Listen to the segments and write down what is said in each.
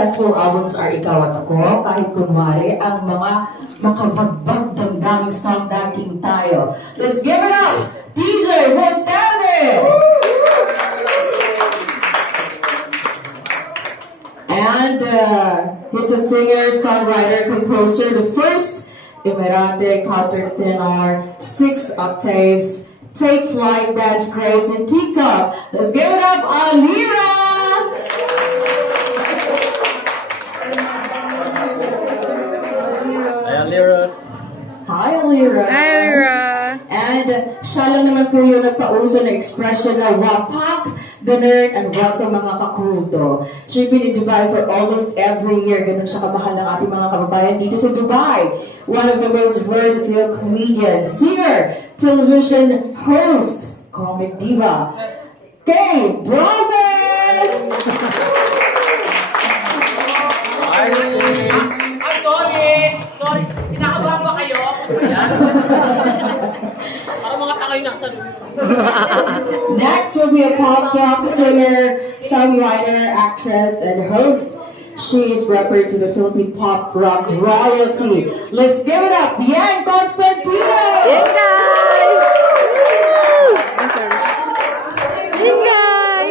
successful albums are Ikaw at Ako, Kahit Kunwari, ang mga makabagbag damdaming song dating tayo. Let's give it up, DJ Monterde! And he's a singer, songwriter, composer, the first Emirate countertenor, 6 octaves, Take Flight, Dance Grace, and TikTok. Let's give it up, Alira! Hi, Alira. Hi, Alira. Hi, Alira. And siya lang naman po yung nagpauso na expression na wapak, ganun, and welcome mga kakulto. She's been in Dubai for almost every year. Ganun siya kamahal ng ating mga kababayan dito sa Dubai. One of the most versatile comedians, singer, television host, comic diva, Kay Brazos! Sorry. Kinakabahan ba kayo? Para mga takoy nasa Next will be a pop rock singer, songwriter, actress, and host. She is referred to the Philippine pop rock royalty. Let's give it up, Bian Constantino! Ingay!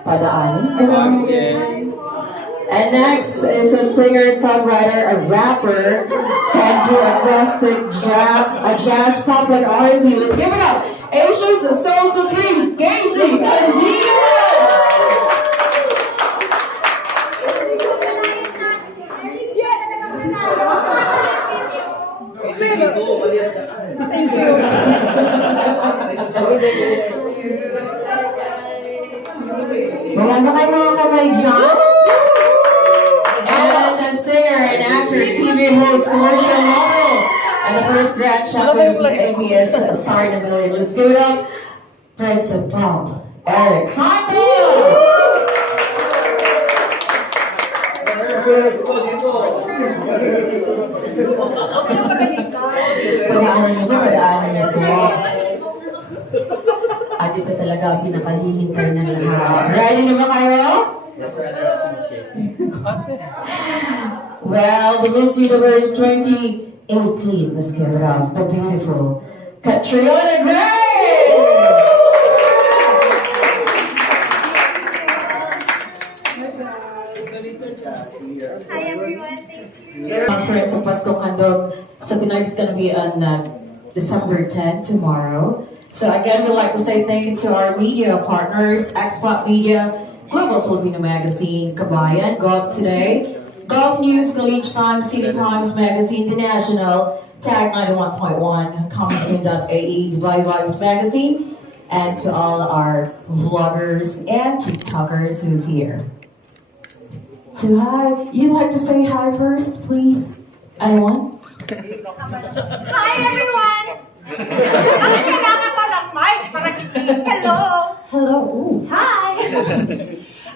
Padaanin. And next is a singer, songwriter, a rapper, can do acoustic jazz, pop, and R&B. Let's give it up, Asia's Soul Supreme, Casey Candia! Thank you. Wala na kayo mga kamay dyan? And a singer, an actor, TV host, commercial model, and the first grad champion of ABS Star in a Million. Let's give it up, Prince of Pop, Eric Santos! Padaanan niyo po. At ito talaga pinakahihintay ng lahat. Ready na ba kayo? Well, the Miss Universe 2018, let's give it up, the beautiful Catriona Gray! Hi everyone, thank you. Conference of Paskong Handog sa Pinoy is going to be on December 10 tomorrow. So again, we'd like to say thank you to our media partners, Export Media, Global Filipino Magazine, Kabayan, Golf Today, Golf News, College Times, City Times Magazine, The National, Tag 91.1, Commonsin.ae, Dubai Vibes Magazine, and to all our vloggers and TikTokers who's here. So hi, you'd like to say hi first, please? Anyone? Hi everyone! Bakit kailangan pa ng mic para kikinig? Hello! Hello. Ooh. Hi!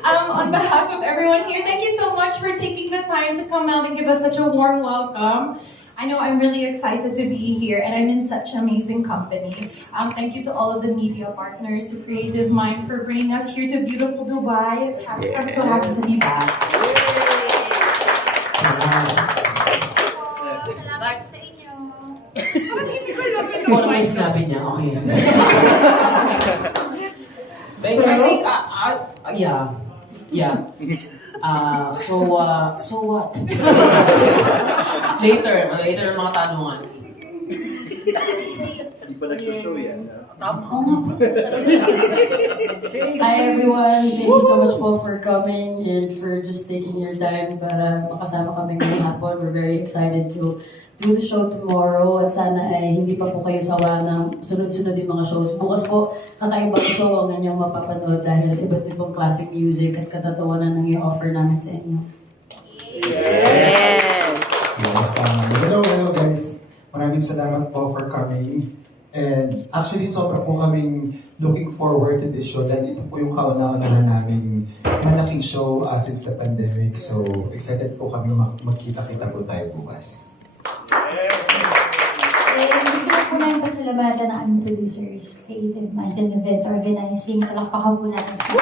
On behalf of everyone here, thank you so much for taking the time to come out and give us such a warm welcome. I know I'm really excited to be here and I'm in such amazing company. Thank you to all of the media partners, to Creative Minds for bringing us here to beautiful Dubai. I'm so happy to be back. Salamat sa inyo. Kung ano may sinabi niya, okay. So, I think, yeah. So what? later ang mga tanungan. Hindi pa nag-show yan. Hi everyone, thank you so much po for coming and for just taking your time para makasama kami ngayong hapon. We're very excited to do the show tomorrow at sana ay hindi pa po kayo sawa ng sunod-sunod yung mga shows. Bukas po, kakaibang show ang inyong mapapanood dahil iba't ibang classic music at katatawanan ng i-offer namin sa inyo. Yes! Hello guys. Maraming salamat po for coming. And actually, sobra po kaming looking forward to this show dahil ito po yung kauna-unahan naming malaking show since the pandemic. So, excited po kami magkita-kita po tayo bukas. Gusto ko po namin pasalamatan ang aming producers, Creative Minds and Events Organizing. Palakpakan po natin sa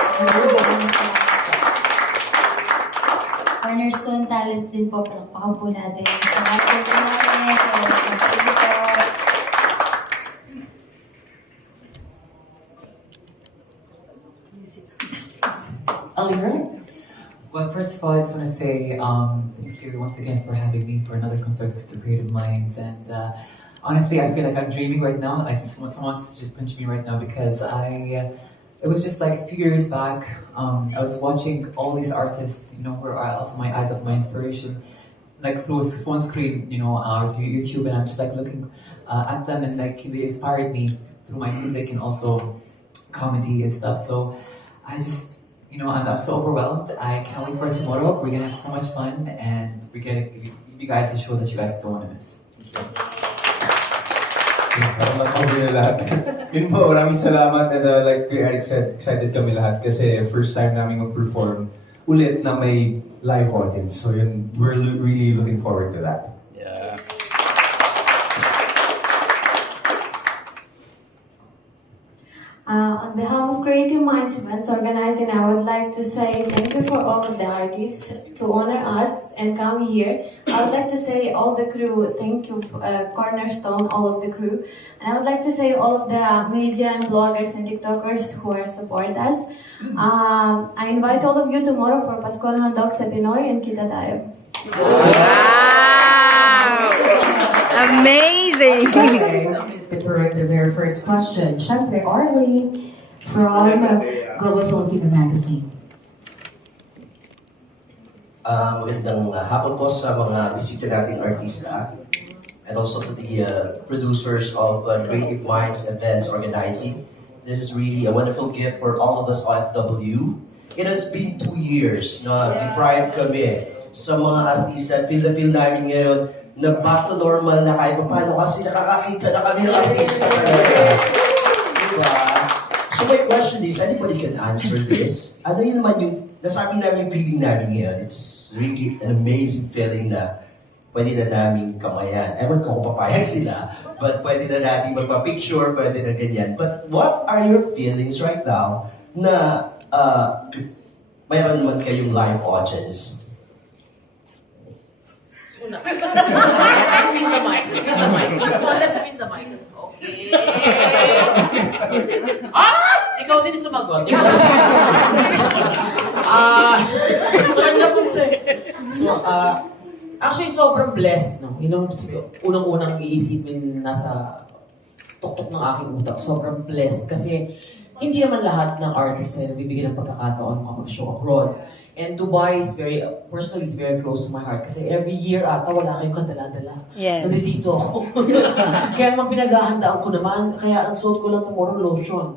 cornerstone talents din po. Palakpakan po natin. Sa lahat po po natin. So, thank you po. Alira? Well, first of all, I just want to say thank you once again for having me for another concert with the Creative Minds. And honestly, I feel like I'm dreaming right now. I just want someone to pinch me right now because it was just like a few years back. I was watching all these artists, you know, who are also my idols, my inspiration, like through a phone screen, you know, through YouTube, and I'm just like looking at them, and like they inspired me through my music and also comedy and stuff. So I just, you know, I'm so overwhelmed. I can't wait for tomorrow. We're gonna have so much fun, and we're gonna give you guys a show that you guys don't want to miss. Thank you. Kami na lahat. Yun po, maraming salamat, and like Eric said, excited kami lahat kasi first time namin mag-perform ulit na may live audience. So yun, we're really looking forward to that. Yeah. On behalf of Creative Minds Events Organizing, I would like to say thank you for all of the artists to honor us and come here. I would like to say all the crew, thank you, Cornerstone, all of the crew. And I would like to say all of the media and bloggers and TikTokers who are support us. I invite all of you tomorrow for Paskong Handog sa Pinoy, and kita tayo. Amazing! For the very first question, syempre, Arlie from Global Filipino Magazine. Magandang hapon po sa mga bisita nating artista, and also to the producers of Creative Minds Events Organizing. This is really a wonderful gift for all of us OFW. It has been 2 years na deprived kami sa mga artista. Feel namin ngayon na back to normal na kahit paano kasi nakakakita na kami ng artista talaga. Diba? So my question is, anybody can answer this? Ano yun naman yung, nasabi namin yung feeling namin ngayon? It's really an amazing feeling na pwede na namin kamayan. Ewan ko kung papayag sila, but pwede na natin magpa-picture, pwede na ganyan. But what are your feelings right now na mayroon naman kayong live audience? Let's win the mic. Let's win the mic. Okay. Ikaw din sumagot. Actually, sobrang blessed, no? You know, unang-unang iisipin nasa tuktok ng aking utak. Sobrang blessed kasi hindi naman lahat ng artists ay nabibigyan ng pagkakataon makapag-show abroad. And Dubai is personally, is very close to my heart kasi every year ata wala kayong kadala-dala. Yes. Nandito ako. Kaya naman pinaghahandaan ko naman, kaya ang suot ko lang tomorrow lotion.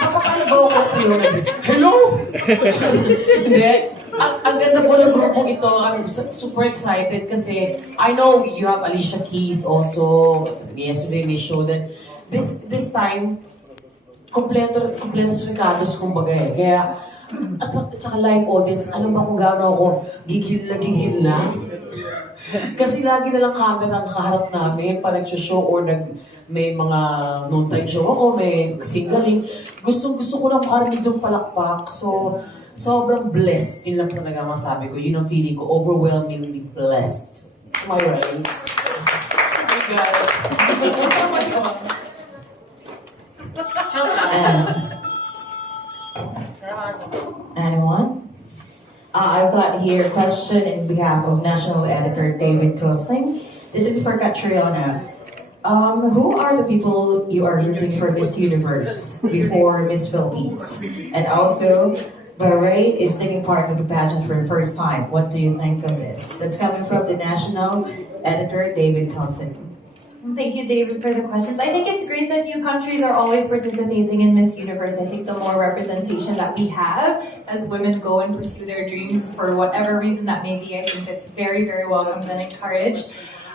Kapakalibaw ko kayo na, hello! Hindi. Ang ganda po ng grupong ito. I'm super excited kasi I know you have Alicia Keys also. Yesterday may show that this time, kompleto suricados kumbaga eh. Kaya, at saka live audience, alam ba kung gaano ako gigil na? Kasi lagi na lang camera ang kaharap namin pa nagsho-show or may mga noontime show ako, may singling. Gusto ko na makarinig ng palakpak. So, sobrang blessed. Yun lang po talaga masabi ko. Yun ang feeling ko. Overwhelmingly blessed. Am I right? Oh my God. Anyone? I've got here a question in behalf of National Editor David Tulsing. This is for Catriona. Who are the people you are rooting for Miss Universe before Miss Philippines? And also, Bahrain is taking part in the pageant for the first time. What do you think of this? That's coming from the National Editor David Tulsing. Thank you, David, for the questions. I think it's great that new countries are always participating in Miss Universe. I think the more representation that we have as women go and pursue their dreams for whatever reason that may be, I think it's very, very welcomed and encouraged.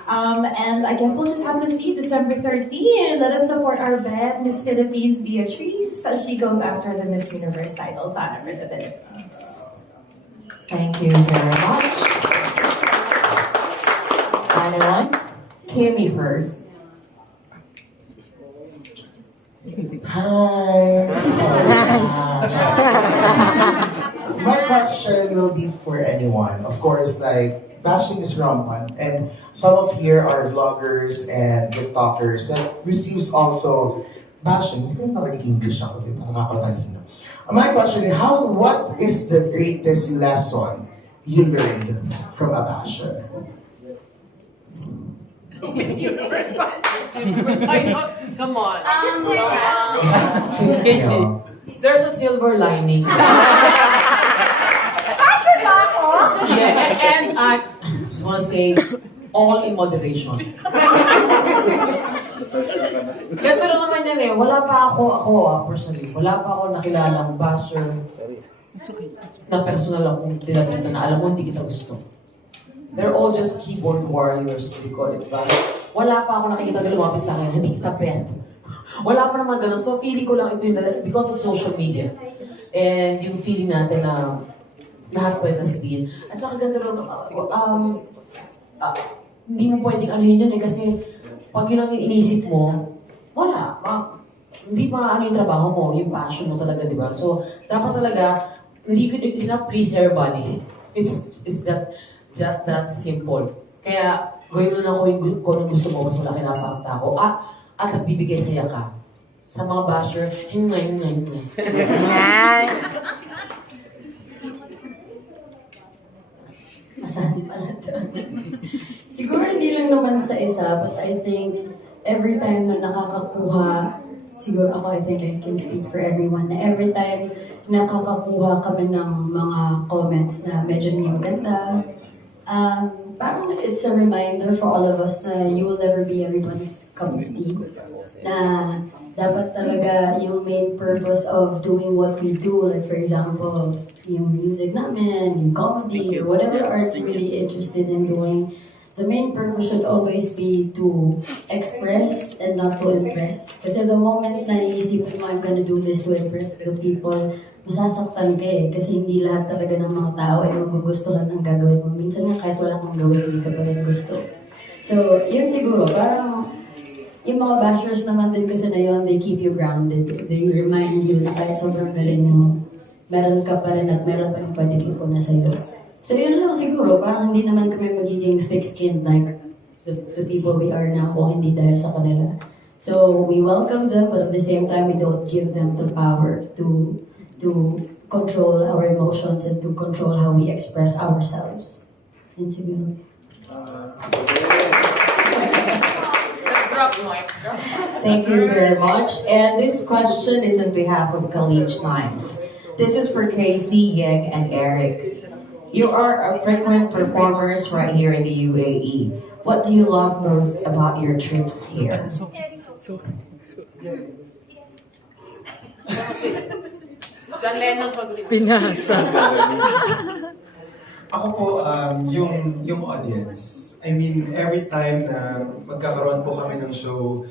And I guess we'll just have to see December 13th. Let us support our bet, Miss Philippines Beatrice, as she goes after the Miss Universe title. Sana for the Philippines. Thank you very much. Anyone? Kimmy first. Hi! My question will be for anyone. Of course, like, bashing is rampant, and some of here are vloggers and TikTokers that receives also bashing. Hindi ko na mag-English ako, di ba? Nakakatalino. My question is, what is the greatest lesson you learned from a basher? Come on. Thank Casey, you. there's a silver lining. Yeah, and I just want to say, all in moderation. Ganito lang naman yan eh. Wala pa ako personally, wala pa ako nakilalang basher na personal akong tinatuntan na alam mo, hindi kita gusto. They're all just keyboard warriors, we call it, diba? Wala pa ako nakikita na lumapit sa akin, hindi kita bet. Wala pa naman ganun. So feeling ko lang ito yung because of social media. And yung feeling natin na lahat pwede na sabihin. At saka ganito lang, hindi mo pwedeng anuhin yun eh, kasi pag yun ang inisip mo, wala. Hindi pa ano yung trabaho mo, yung passion mo talaga, di ba? So, dapat talaga, hindi ko not please everybody. It's that simple. Kaya, gawin mo lang kung anong gusto mo, mas malaki na pakta ko. At nagbibigay saya ka. Sa mga basher, hingay. Masahan pala ito. Siguro hindi lang naman sa isa, but I think every time na nakakakuha, siguro ako, I think I can speak for everyone, na every time nakakakuha kami ng mga comments na medyo hindi maganda, parang it's a reminder for all of us na you will never be everyone's cup of tea. Na dapat talaga yung main purpose of doing what we do, like for example, yung music namin, yung comedy, or whatever art you're really interested in doing, the main purpose should always be to express and not to impress. Kasi the moment na iisipin mo, I'm gonna do this to impress the people, masasaktan ka eh. Kasi hindi lahat talaga ng mga tao ay magugustuhan ang gagawin mo. Minsan nga kahit wala kang gawin, hindi ka pa rin gusto. So, yun siguro, parang yung mga bashers naman din kasi na yun, they keep you grounded. They remind you na kahit sobrang galing mo, meron ka pa rin at meron pa rin pwedeng ipon na sa'yo. So yun lang siguro, parang hindi naman kami magiging thick-skinned like the people we are now kung hindi dahil sa kanila. So we welcome them, but at the same time, we don't give them the power to control our emotions and to control how we express ourselves. Yun siguro. Thank you very much. And this question is on behalf of College Times. This is for Casey, Yang, and Eric. You are frequent performers right here in the UAE. What do you love most about your trips here? John Lennon Ako po, yung audience. I mean, every time na magkakaroon po kami ng show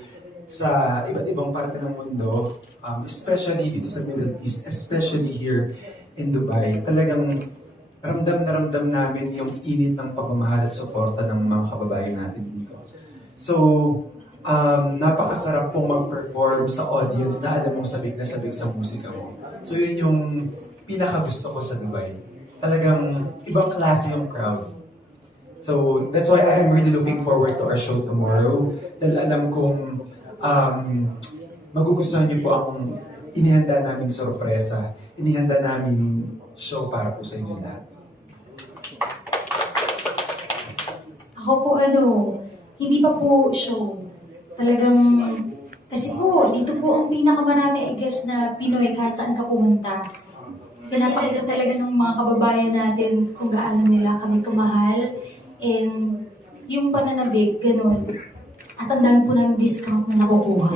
sa iba't ibang parte ng mundo, especially dito sa Middle East, especially here in Dubai, talagang ramdam namin yung init ng pagmamahal at suporta ng mga kababayan natin dito. So, napakasarap pong mag-perform sa audience na alam mong sabik na sabik sa musika mo. So, yun yung pinakagusto ko sa Dubai. Talagang ibang klase yung crowd. So, that's why I'm really looking forward to our show tomorrow. Dahil alam kong magugustuhan niyo po akong inihanda namin sorpresa, inihanda namin show para po sa inyo lahat. Ako po hindi pa po show. Talagang, kasi po, dito po ang pinakamarami, I guess, na Pinoy kahit saan ka pumunta. Pinapakita talaga ng mga kababayan natin kung gaano nila kami kamahal. And yung pananabig, ganun. At ang dami po namin discount na nakukuha.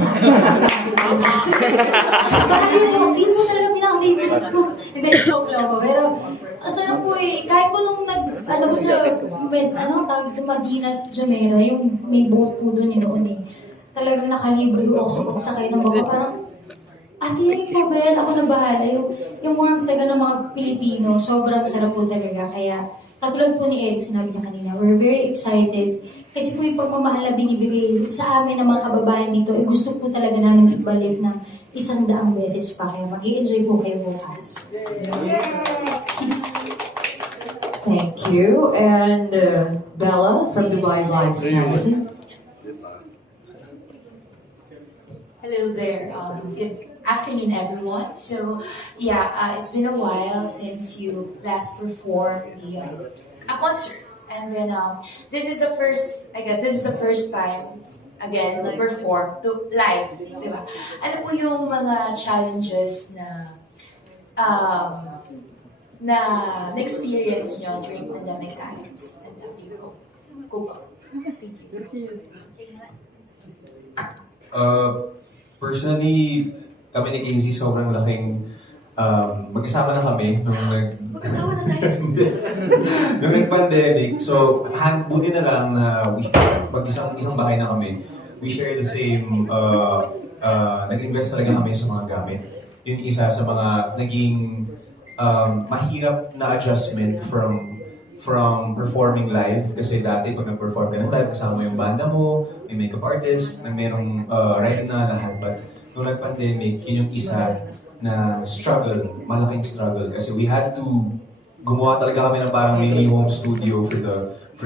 Baka yun, hindi mo talaga pinaka-favorite ko. Hindi, joke lang po. Pero, ang sarap po eh. Kahit po nung tawag sa Madina at Jumeirah, yung may boat po doon noon eh. Talagang nakalibre ako sa pagsakay ng baka. Parang, ate, po ba yan? Ako na bahala. Yung warmth talaga ng mga Pilipino, sobrang sarap po talaga. Kaya, katulad po ni Eric, sinabi niya kanina, we're very excited. Kasi po yung pagmamahal na binibigay sa amin ng mga kababayan dito, gusto po talaga namin ibalik ng 100 beses pa. Kaya mag-i-enjoy po kayo bukas. Thank you. And Bella from Dubai Vibes Magazine. Hello there. Good afternoon, everyone. So, yeah, it's been a while since you last performed a concert, and then this is the first. I guess this is the first time again to perform live, di ba? Ano po yung mga challenges na experience nyo during pandemic times, and how do you cope up? Thank you. Personally, kami ni Casey sobrang laking magkasama na kami Magkasama na tayo. nung nag-pandemic. So, buti na lang na pag isang bahay na kami, we share the same, nag-invest talaga kami sa mga gamit. Yun isa sa mga naging mahirap na adjustment from performing live. Kasi dati pag nag-perform ka na tayo, kasama yung banda mo, may makeup artist, merong ready na lahat. But nung nag-pandemic, yun yung isa na struggle, malaking struggle. Kasi we had to gumawa talaga kami ng parang mini home studio for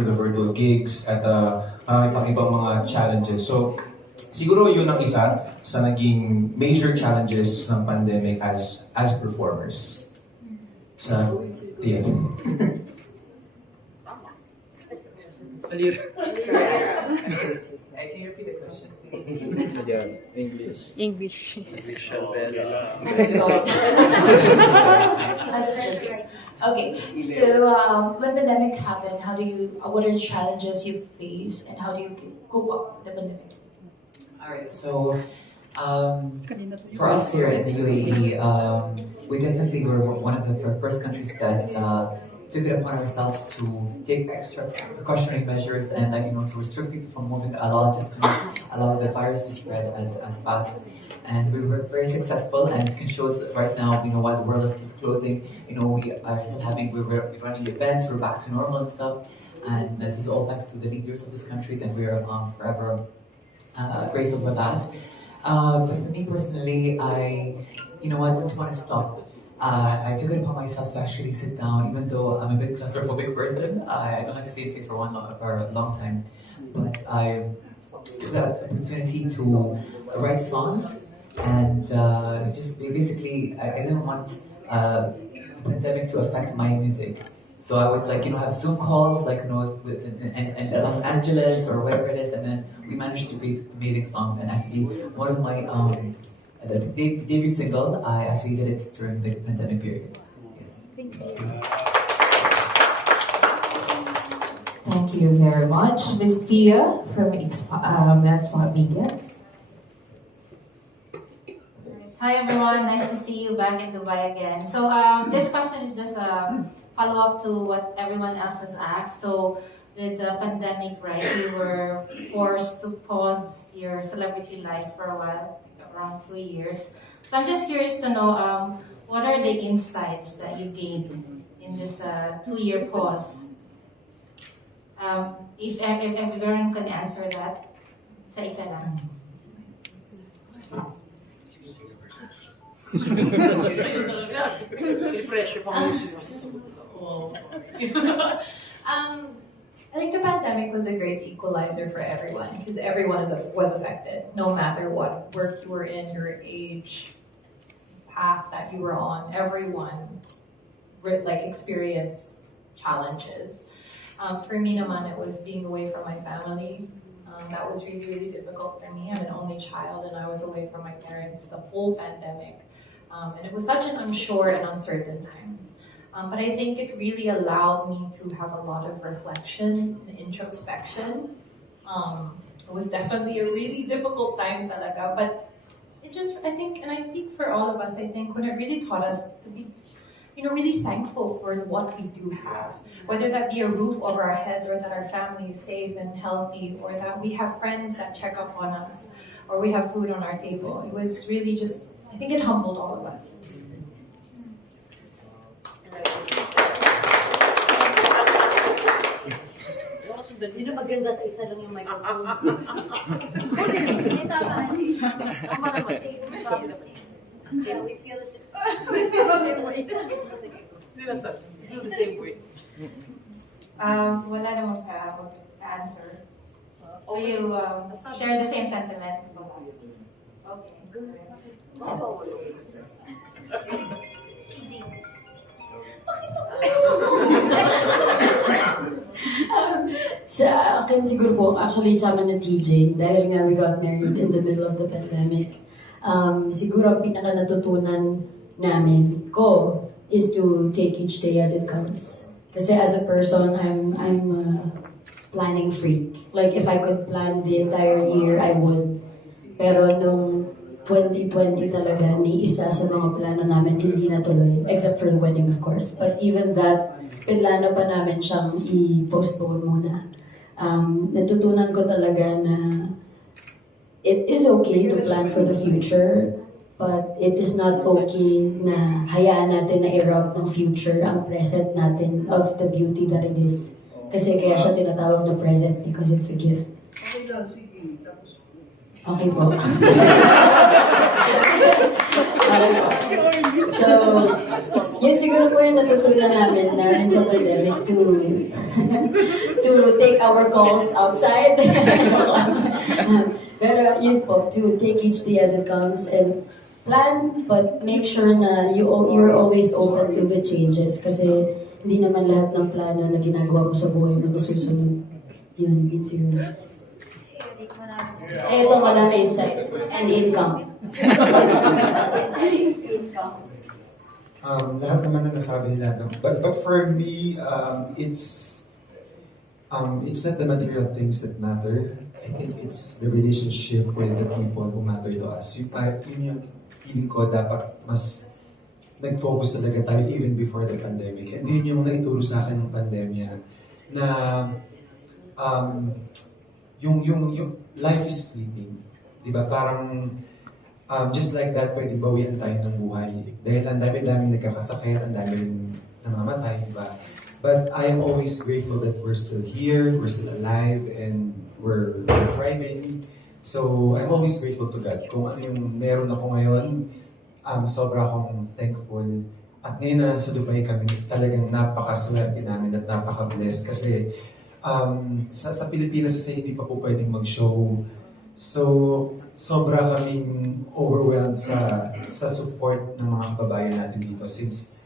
the virtual gigs at may pang ibang mga challenges. So, siguro yun ang isa sa naging major challenges ng pandemic as performers sa theater. Can you repeat the question, please? English. I'll just repeat. Okay, so when pandemic happened, what are the challenges you face, and how do you cope up with the pandemic? Alright, so for us here in the UAE, we definitely were one of the first countries that took it upon ourselves to take extra precautionary measures and to restrict people from moving a lot just to not allow the virus to spread as fast. And we were very successful, and it can show us right now, while the world is still closing, we are still we're running events, we're back to normal and stuff. And this is all thanks to the leaders of these countries, and we are forever grateful for that. But for me personally, I didn't want to stop. I took it upon myself to actually sit down, even though I'm a bit claustrophobic person. I don't like to stay in a place for a long time. But I took that opportunity to write songs, and just basically, I didn't want the pandemic to affect my music. So I would have Zoom calls, in Los Angeles or wherever it is, and then we managed to create amazing songs. And actually, one of my the debut single, I actually did it during the pandemic period. Yes. Thank you. Thank you very much. Ms. Pia from Expot Media. Hi everyone, nice to see you back in Dubai again. So this question is just a follow-up to what everyone else has asked. So with the pandemic, right, you were forced to pause your celebrity life for a while, around 2 years. So I'm just curious to know, what are the insights that you gained in this 2-year pause? If everyone can answer that, isa-isa lang. I think the pandemic was a great equalizer for everyone, because everyone was affected, no matter what work you were in, your age, path that you were on. Everyone experienced challenges. For me naman, it was being away from my family. That was really, really difficult for me. I'm an only child, and I was away from my parents the whole pandemic. And it was such an unsure and uncertain time. But I think it really allowed me to have a lot of reflection and introspection. It was definitely a really difficult time talaga, but it just, I think, and I speak for all of us, I think, when it really taught us to be, really thankful for what we do have. Whether that be a roof over our heads, or that our family is safe and healthy, or that we have friends that check up on us, or we have food on our table. It was really just, I think it humbled all of us. Sino maganda sa isa lang yung microphone? Tama naman. Feel the same way. feel the same way. Wala namang ka-answer. So you share the same sentiment? Okay. Sa akin siguro po, actually sa amin na TJ, dahil nga we got married in the middle of the pandemic, siguro ang pinaka natutunan namin ko is to take each day as it comes. Kasi as a person, I'm a planning freak. Like if I could plan the entire year, I would. Pero nung 2020 talaga, ni isa sa mga plano namin hindi natuloy, except for the wedding of course. But even that, plano pa namin siyang i-postpone muna. Natutunan ko talaga na it is okay to plan for the future, but it is not okay na hayaan natin na i-rob ng future ang present natin of the beauty that it is. Kasi kaya siya tinatawag na present because it's a gift. Okay po. So, yun siguro po yung natutunan namin sa pandemic to take our calls outside. Pero yun po, to take each day as it comes and plan, but make sure na you're always open to the changes kasi hindi naman lahat ng plano na ginagawa mo sa buhay mo nasusunod. Yun siguro. Ito, madami insight and income. Lahat naman na nasabi nila. No? But for me, it's not the material things that matter. I think it's the relationship with the people who matter to us. Yun yung feeling ko dapat mas nag-focus talaga tayo even before the pandemic. And yun yung naituro sa akin ng pandemya na yung life is fleeting. Diba? Parang just like that, pwede bawian tayo ng buhay. Dahil ang dami-daming nagkakasakit, ang daming namamatay, diba? But I am always grateful that we're still here, we're still alive, and we're thriving. So I'm always grateful to God. Kung ano yung meron ako ngayon, sobra akong thankful. At ngayon na sa Dubai kami, talagang napakaswerte namin at napaka-blessed kasi sa Pilipinas kasi hindi pa po pwedeng mag-show. So, sobra kaming overwhelmed sa support ng mga kababayan natin dito since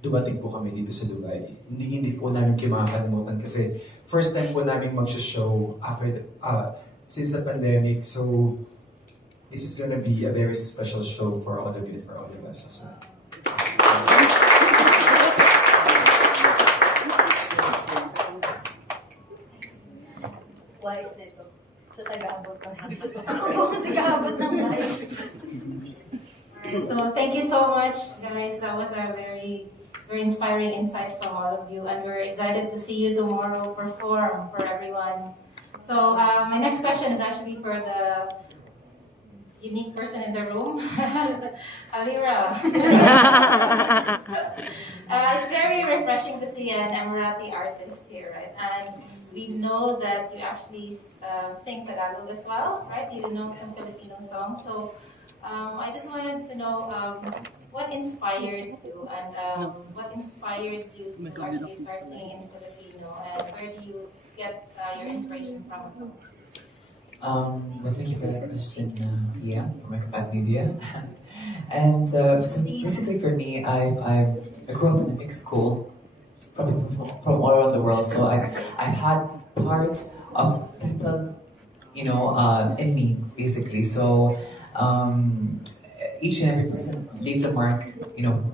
dumating po kami dito sa Dubai. Hindi po namin kayo makakalimutan kasi first time po namin mag-show after since the pandemic. So, this is gonna be a very special show for all of you and for all of us as well. Wise nito. Sa taga-abot ng taga-abot ng life. So thank you so much, guys. That was a very inspiring insight from all of you, and we're excited to see you tomorrow perform for everyone. So my next question is actually for the unique person in the room, Alira. It's very refreshing to see an Emirati artist here, right? And we know that you actually sing Tagalog as well, right? You know some Filipino songs. So I just wanted to know what inspired you and what inspired you to actually start singing in Filipino, and where do you get your inspiration from? Well, thank you for that question, Pia from Expat Media. And so basically for me, I grew up in a mixed school from all around the world. So I've had part of people, in me basically. So each and every person leaves a mark,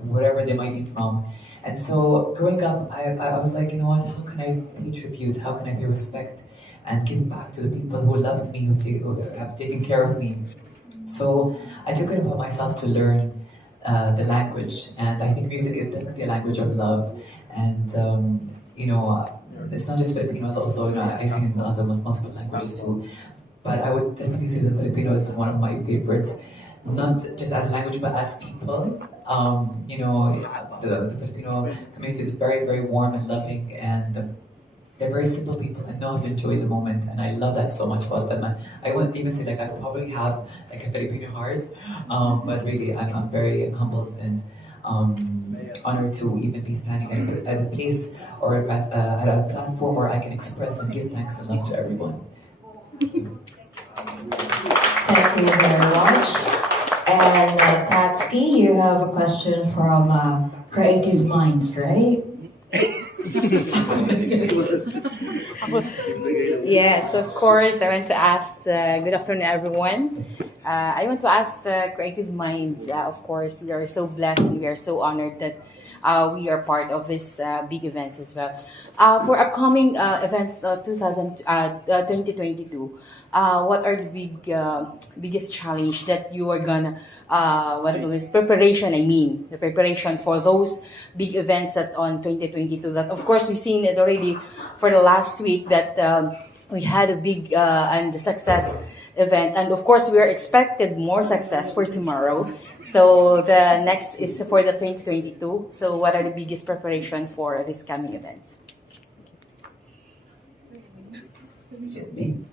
whatever they might be from. And so growing up, I was like, you know what? How can I pay tribute? How can I pay respect? And give back to the people who loved me, who have taken care of me. So I took it upon myself to learn the language, and I think music is definitely a language of love. And it's not just Filipino; it's also I sing in other multiple languages too. But I would definitely say that Filipino is one of my favorites, not just as a language but as people. The Filipino community is very, very warm and loving, and they're very simple people and know how to enjoy the moment, and I love that so much about them. I wouldn't even say I probably have a Filipino heart, but really I'm very humbled and honored to even be standing at a place or at a platform where I can express and give thanks and love to everyone. Thank you very much. And Tatsuki, you have a question from Creative Minds, right? Yes, of course. I want to ask, good afternoon, everyone. I want to ask the Creative Minds, of course, we are so blessed and we are so honored that we are part of this big events as well. For upcoming events 2022, what are the biggest challenge that you are gonna, what do you call this, preparation, the preparation for those big events that on 2022, that of course we've seen it already for the last week that we had a big and success event, and of course we are expected more success for tomorrow. So the next is for the 2022. So what are the biggest preparation for this coming events? Is it me?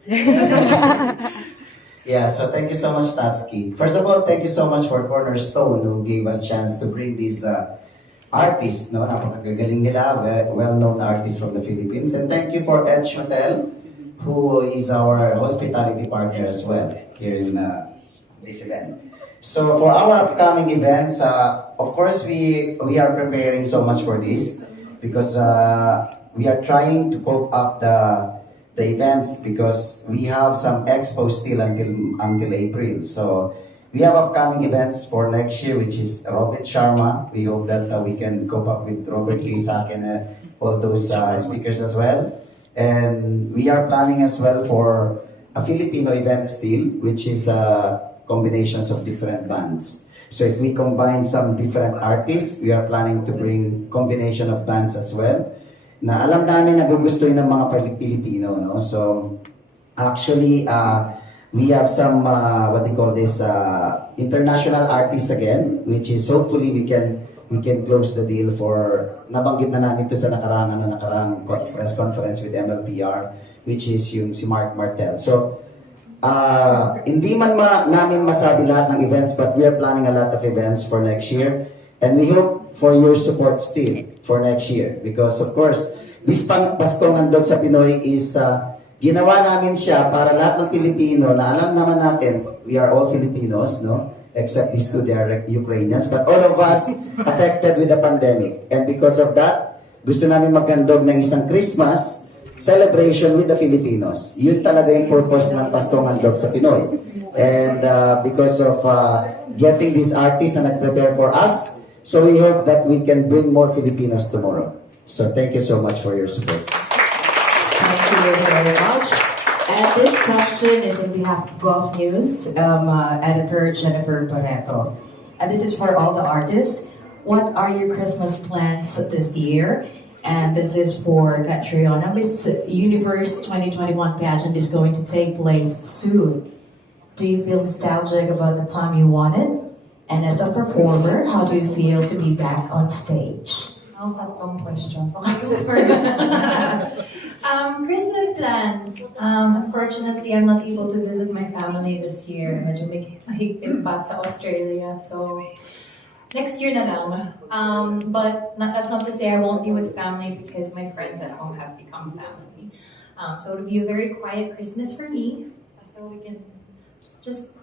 Yeah, so thank you so much, Tatsuki. First of all, thank you so much for Cornerstone who gave us chance to bring these artists, no? Napakagagaling nila, well-known artists from the Philippines. And thank you for Edge Hotel, who is our hospitality partner as well here in this event. So for our upcoming events, of course we are preparing so much for this because we are trying to cope up the events because we have some expos still until April. So we have upcoming events for next year, which is Robert Sharma. We hope that we can cope up with Robert Lisak and all those speakers as well. And we are planning as well for a Filipino event still, which is combinations of different bands. So if we combine some different artists, we are planning to bring combination of bands as well. Na alam namin nagugustuhin ng mga Pilipino, no? So actually, we have some what they call this international artists again, which is hopefully we can close the deal for, nabanggit na namin ito sa nakarang press conference with MLTR, which is yung si Mark Martel. So, hindi man namin masabi lahat ng events, but we are planning a lot of events for next year. And we hope for your support still for next year. Because of course, this Paskong Handog sa Pinoy is, ginawa namin siya para lahat ng Pilipino na alam naman natin, we are all Filipinos, no? Except these two, they are Ukrainians. But all of us affected with the pandemic. And because of that, gusto namin maghandog ng isang Christmas celebration with the Filipinos. Yun talaga yung purpose ng Paskong Handog sa Pinoy. And because of getting these artists na nag-prepare for us, so we hope that we can bring more Filipinos tomorrow. So thank you so much for your support. Thank you very much. And this question is on behalf of Golf News, editor Jennifer Barreto. And this is for all the artists. What are your Christmas plans this year? And this is for Catriona. Miss Universe 2021 pageant is going to take place soon. Do you feel nostalgic about the time you won it? And as a performer, how do you feel to be back on stage? I'll tatlong questions. Okay, go first. Christmas plans. Unfortunately, I'm not able to visit my family this year. Medyo mahigpit pa sa Australia. So, next year na lang. But that's not to say I won't be with family because my friends at home have become family. So it'll be a very quiet Christmas for me. So we can just,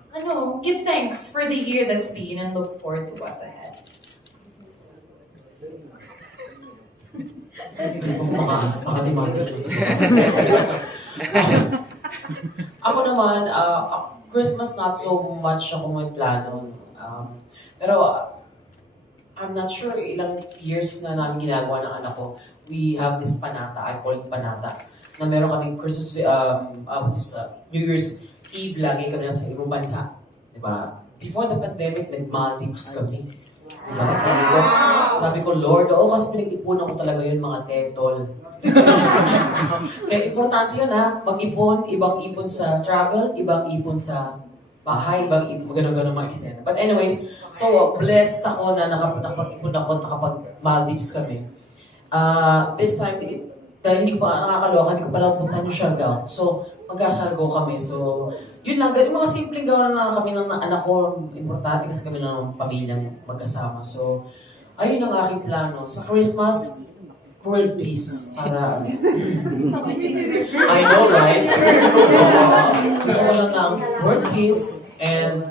give thanks for the year that's been and look forward to what's ahead. Ako naman, Christmas not so much ako may plano. Pero I'm not sure ilang years na namin ginagawa ng anak ko. We have this panata, I call it panata, na meron kaming Christmas, New Year's Eve, lagi kami nasa ibang bansa. Diba? Before the pandemic, nag-Maldives kami. Diba? Sabi ko, Lord, kasi pinag-ipunan ko talaga yun mga tetol. Kaya importante yun mag-ipon, ibang ipon sa travel, ibang ipon sa bahay, ibang ipon, gano'n mga isena. But anyways, so blessed ako na nakapag-ipon ako, nakapag-Maldives kami. This time, dahil hindi ko pa nakakaloka, hindi ko pala punta yung Siargao. So, mag-Siargao kami. So, yun lang. Yung mga simpleng gawa na kami ng anak ko, importante kasi kami ng pamilyang magkasama. So, ayun ang aking plano. Sa Christmas, world peace. Para, I know, right? Gusto ko lang ng world peace and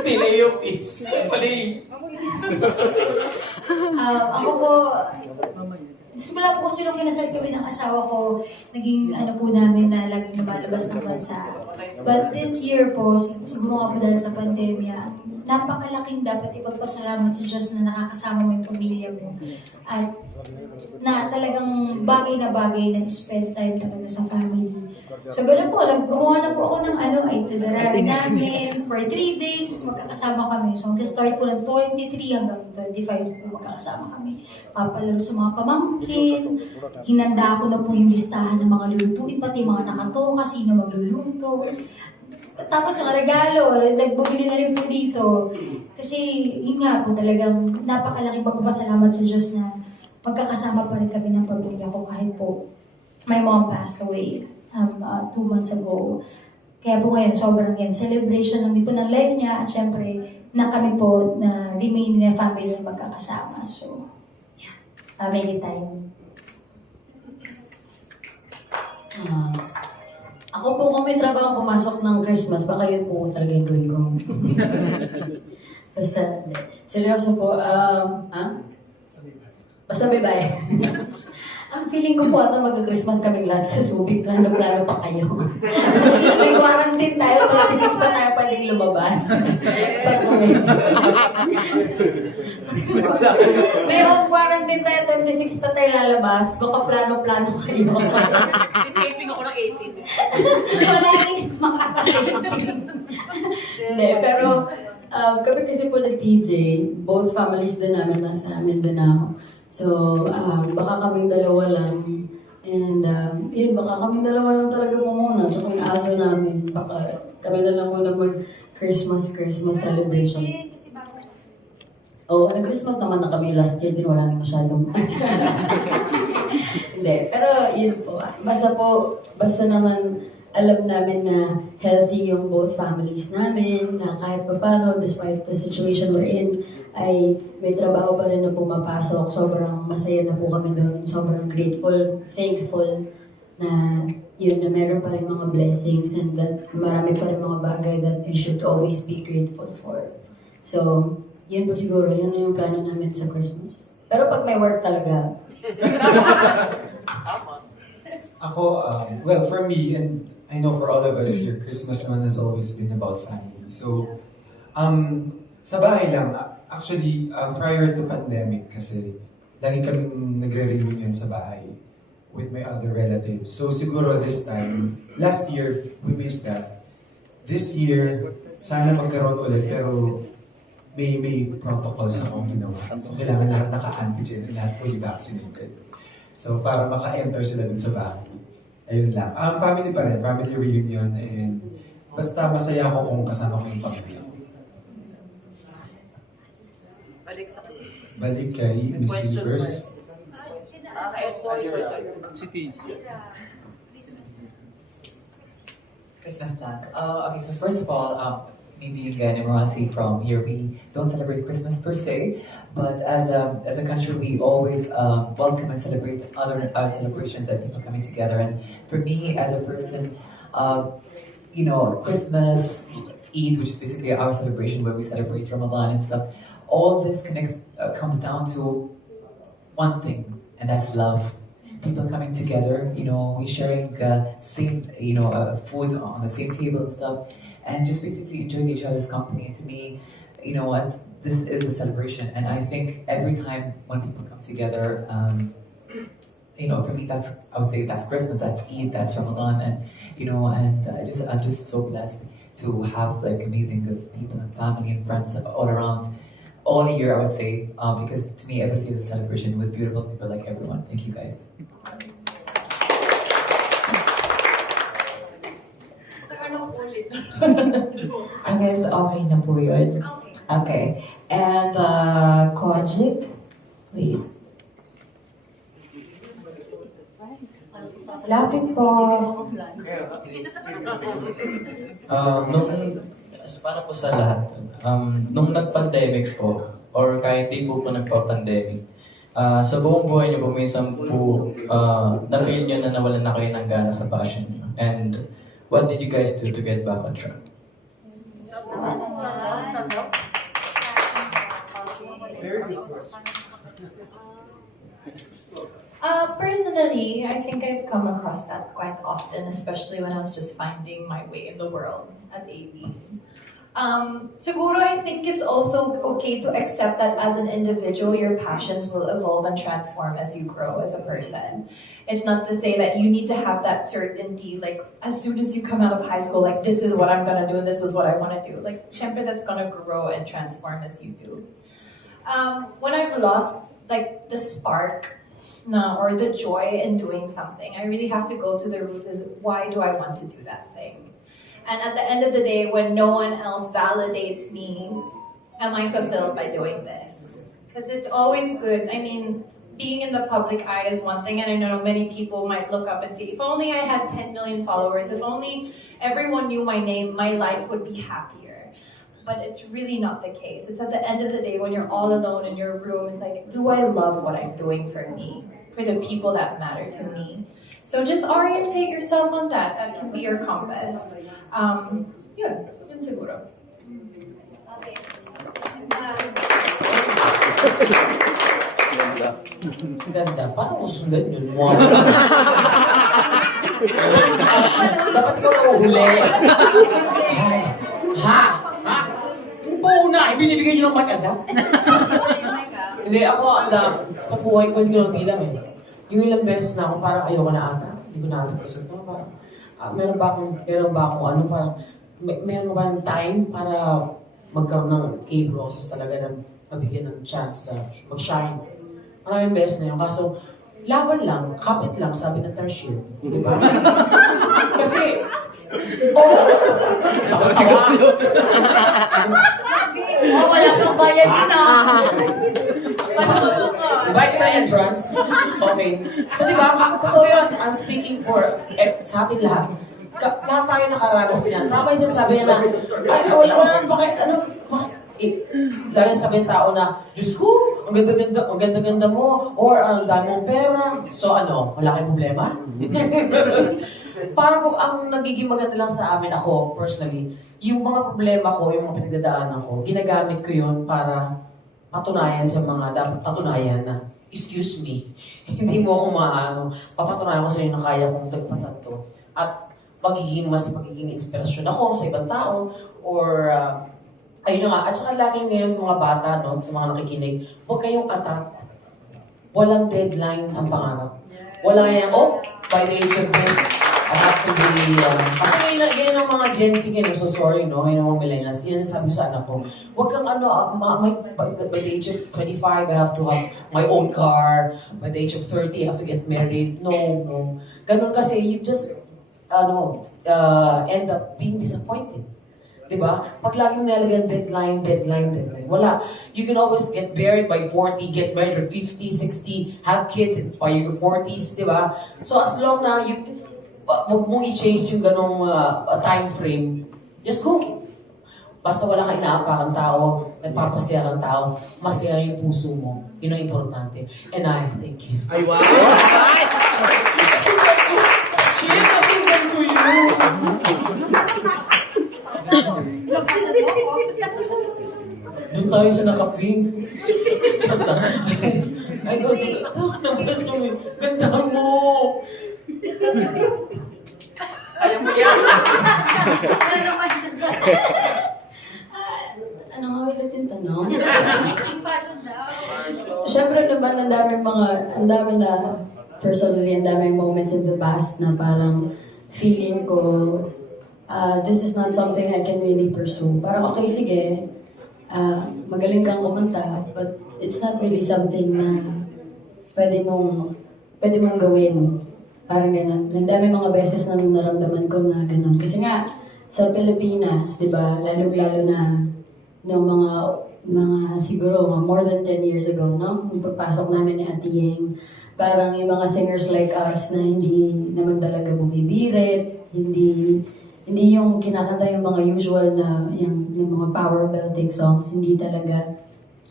Pinoy peace. Mali. Ako po, simula po kasi nung kinasal kami ng asawa ko, naging ano po namin na laging lumalabas ng bansa. But this year po, siguro nga po dahil sa pandemya, napakalaking dapat ipagpasalamat sa Diyos na nakakasama mo yung pamilya mo. At na talagang bagay na spend time talaga sa family. So ganun po, gumawa na po ako ng itinerary namin. For 3 days, magkakasama kami. So mag-start po ng 23 hanggang 25 po magkakasama kami. Papalaro sa mga pamangkin. Hinanda ko na po yung listahan ng mga lulutuin, pati mga nakatoka, sino magluluto. Tapos ang regalo, nagbubili na rin po dito. Kasi yun nga po talagang napakalaking pagpapasalamat sa Diyos na magkakasama pa rin kami ng pamilya ko kahit po my mom passed away 2 months ago. Kaya po ngayon, sobrang celebration lang din po ng life niya at syempre na kami po na remaining na family na magkakasama. So, yeah, family time. Ako po kung may trabaho pumasok ng Christmas, baka yun po talaga yung gawin ko. Basta, seryoso po, basta bye-bye. Ang feeling ko po ata mag-Christmas kaming lahat sa Subic, plano-plano pa kayo. May quarantine tayo, 26 pa tayo pwedeng lumabas. Pag may home quarantine tayo, 26 pa tayo lalabas, baka plano-plano kayo. Taping ako ng 18. Wala rin makakalimutan. Hindi, pero kami kasi po nag-DJ, both families din namin nasa Mindanao. So, baka kaming dalawa lang. And, yun, baka kaming dalawa lang talaga po muna. Tsaka yung aso namin, baka kami na lang muna mag-Christmas celebration. Oo, nag-Christmas naman na kami last year, din wala na masyadong. Hindi, pero yun po. Basta naman, alam namin na healthy yung both families namin, na kahit pa paano, despite the situation we're in, ay may trabaho pa rin na pumapasok. Sobrang masaya na po kami doon. Sobrang grateful, thankful na yun, na meron pa rin mga blessings and that marami pa rin mga bagay that we should always be grateful for. So, yun po siguro. Yan yung plano namin sa Christmas. Pero pag may work talaga. Ako, well, for me, and I know for all of us here, Christmas naman has always been about family. So, sa bahay lang, actually, prior to pandemic kasi, lagi kaming nagre-reunion sa bahay with my other relatives. So siguro this time, last year, we missed that. This year, sana magkaroon ulit, pero may protocols akong ginawa. So kailangan lahat naka-antigen, lahat fully vaccinated. So para maka-enter sila din sa bahay. Ayun lang. Family pa rin, family reunion, and basta masaya ako kung kasama ko yung pamilya. Balik kay Miss Universe. Sorry. Christmas plans. Okay, so first of all, maybe again, immorality from here, we don't celebrate Christmas per se, but as a country, we always welcome and celebrate other celebrations and people coming together. And for me, as a person, Christmas, Eid, which is basically our celebration where we celebrate Ramadan and stuff, all this comes down to one thing, and that's love. People coming together, we sharing same, food on the same table and stuff, and just basically enjoying each other's company. And to me, you know what, this is a celebration, and I think every time when people come together, for me, I would say that's Christmas, that's Eid, that's Ramadan, and I'm just so blessed to have like amazing good people and family and friends all around. All year, I would say, because to me, every day is a celebration with beautiful people like everyone. Thank you, guys. I guess okay na po yun. Okay. And, Kojik, please. Lapit po. Para po sa lahat, nung nag-pandemic po, or kahit di po nagpa-pandemic, sa buong buhay niyo po, minsan po, na-feel niyo na nawalan na kayo ng gana sa passion niyo. And what did you guys do to get back on track? Very good question. Personally, I think I've come across that quite often, especially when I was just finding my way in the world at 18. Siguro, I think it's also okay to accept that as an individual, your passions will evolve and transform as you grow as a person. It's not to say that you need to have that certainty, like, as soon as you come out of high school, like, this is what I'm gonna do and this is what I wanna do. Like, syempre, that's gonna grow and transform as you do. When I've lost, like, the spark, or the joy in doing something, I really have to go to the root is, why do I want to do that thing? And at the end of the day, when no one else validates me, am I fulfilled by doing this? Because it's always good. I mean, being in the public eye is one thing, and I know many people might look up and say, if only I had 10 million followers, if only everyone knew my name, my life would be happier. But it's really not the case. It's at the end of the day when you're all alone in your room, it's like, do I love what I'm doing for me? For the people that matter to me. So just orientate yourself on that. That can be your compass. Yun siguro. Ganda. Paano ko sundan yun? Wow. Dapat ikaw na uhuli. Ha? Yung pauna, ibinibigay nyo ng mag-agap. Hindi, ako, sa buhay ko, hindi ko nabilang eh. Yung ilang beses na ako, parang ayoko na ata. Hindi ko na ata gusto ito. Parang, meron ba akong ano, parang, meron ba ng time para magkaroon ng K-process talaga na mabigyan ng chance sa mag-shine. Maraming beses na yun. Kaso, laban lang, kapit lang, sabi ng Tarshir. Di ba? Kasi, Wala pang bayad din Invite na entrance. Okay. So, di ba, totoo yun. I'm speaking for sa atin lahat. Lahat tayo nakaranas niyan. Tama yung sabi niya na, ay, wala naman, bakit, lagi sabi ng tao na, Diyos ko, ang ganda-ganda mo, or ang dami mong pera. So, wala kayong problema? Parang ang nagiging maganda lang sa amin, ako, personally, yung mga problema ko, yung mga pinagdadaanan ko, ginagamit ko yun para patunayan sa mga dapat patunayan na, excuse me, hindi mo ako papatunayan ko sa iyo na kaya kong nagpasan to. At magiging inspirasyon ako sa ibang tao, or, ayun nga, at saka laging ngayon mga bata, no, sa mga nakikinig, huwag kayong attack. Walang deadline ang pangarap. Wala yan, by the age of this, I have to be, kasi ngayon ang mga Gen Z ngayon, so sorry, no, ngayon ang mga millennials, yun sabi sa anak ko, huwag kang by the age of 25, I have to have my own car, by the age of 30, I have to get married. No. Ganun kasi, you just, end up being disappointed. Diba? Pag laging nilagyan deadline, wala. You can always get married by 40, get married at 50, 60, have kids by your 40s, diba? So as long na wag mong i-chase yung ganong time frame, just go. Basta wala ka inaapakan tao, nagpapasaya kang tao, masaya yung puso mo. Yun ang importante. And I thank you. Ay, wow! Nasundan ko yun! Doon tayo sa nakaping. Ay, nabasa mo. Ganda mo. Ayaw mo yan. Ano nga ulit yung tanong? Siyempre naman, ang dami na, personally, ang daming moments in the past na parang feeling ko, this is not something I can really pursue. Parang okay, sige, magaling kang kumanta, but it's not really something na pwede mong gawin. Parang ganun. Ang dami mga beses na naramdaman ko na ganun. Kasi nga, sa Pilipinas, di ba, lalo-lalo na ng mga siguro, more than 10 years ago, no? Yung pagpasok namin ni Ate Yeng, parang yung mga singers like us na hindi naman talaga bumibirit, hindi yung kinakanta yung mga usual na yung mga power belting songs, hindi talaga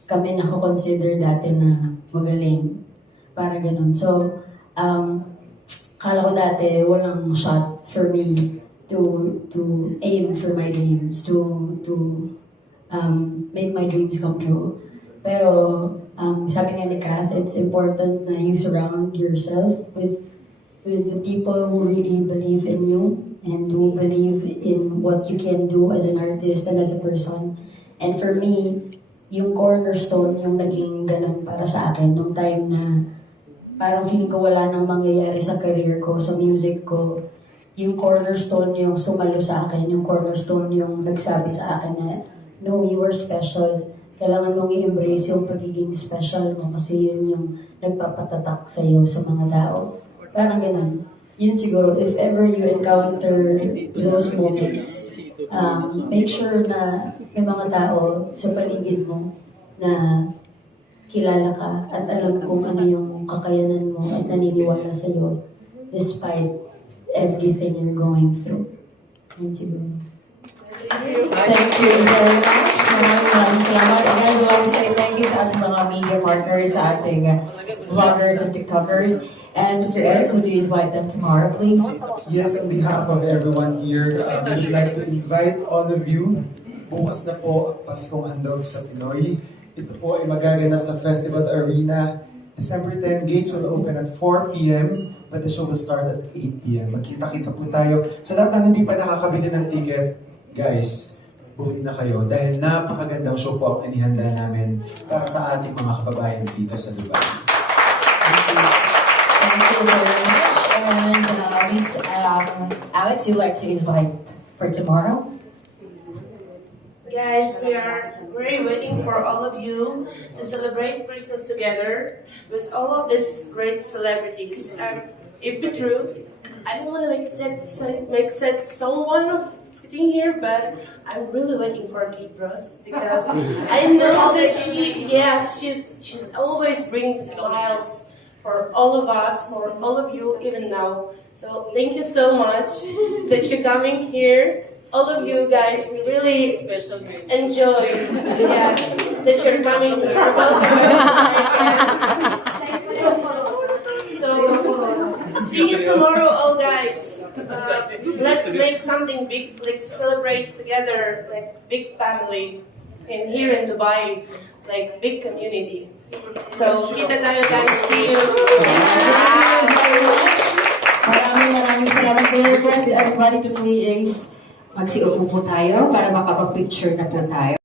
kami nako-consider dati na magaling. Para ganun. So, kala ko dati walang shot for me to aim for my dreams, to make my dreams come true. Pero sabi nga ni Kath, it's important na you surround yourself with the people who really believe in you and who believe in what you can do as an artist and as a person. And for me, yung cornerstone yung naging ganun para sa akin nung time na parang feeling ko wala nang mangyayari sa career ko, sa music ko. Yung cornerstone yung sumalo sa akin, yung cornerstone yung nagsabi sa akin na, no, you are special. Kailangan mong i-embrace yung pagiging special mo kasi yun yung nagpapatatak sa iyo sa mga tao. Parang ganun. Yun siguro, if ever you encounter those moments, make sure na may mga tao sa paligid mo na kilala ka at alam kung ano yung kakayanan mo at naniniwala sa iyo despite everything you're going through. Yun siguro. Thank you very much. Maraming salamat. Again, we'd like to say thank you sa ating mga media partners, sa ating vloggers and TikTokers. And Mr. Eric, would you invite them tomorrow, please? Yes, on behalf of everyone here, we would like to invite all of you. Bukas na po, Paskong Handog sa Pinoy. Ito po ay magaganap sa Festival Arena. December 10, gates will open at 4 p.m. but the show will start at 8 p.m. Magkita-kita po tayo. Sa lahat ng hindi pa nakakabili ng ticket, guys, bumili na kayo dahil napakagandang show po ang inihanda namin para sa ating mga kababayan dito sa Dubai. Thank you very much. And Miss Alex, you'd like to invite for tomorrow? Guys, we are really waiting for all of you to celebrate Christmas together with all of these great celebrities. If the truth, I don't want to make sense someone sitting here, but I'm really waiting for Kate Ross because I know that she's always bringing smiles for all of us, for all of you, even now. So thank you so much that you're coming here. All of you guys, we really enjoy that you're coming here. So see you tomorrow, all guys. Let's make something big, like celebrate together, like big family, and here in Dubai, like big community. So kita tayo guys. See you. Maraming salamat. May request everybody to please magsiupo po tayo para makapag-picture na po tayo.